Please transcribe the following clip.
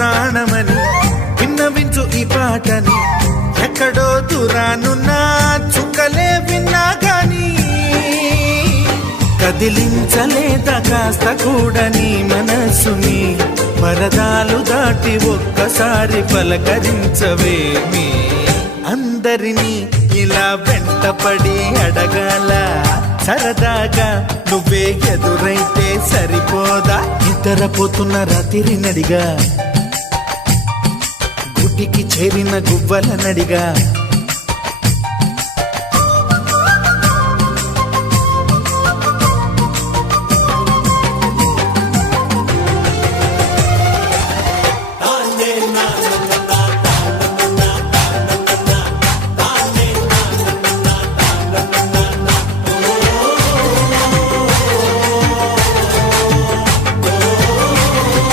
ప్రాణమని విన్నవించు ఈ పాటని ఎక్కడో దూరానున్నా చుక్కలే విన్నా గాని కదిలించలేదా కాస్త కూడా నీ మనసుని పరదాలు దాటి ఒక్కసారి పలకరించవేమి అందరినీ ఇలా వెంటపడి అడగాల సరదాగా నువ్వే ఎదురైతే సరిపోదా నిద్రపోతున్న రాత్రి నడిగా గుటికి చేరిన గువ్వల నడిగా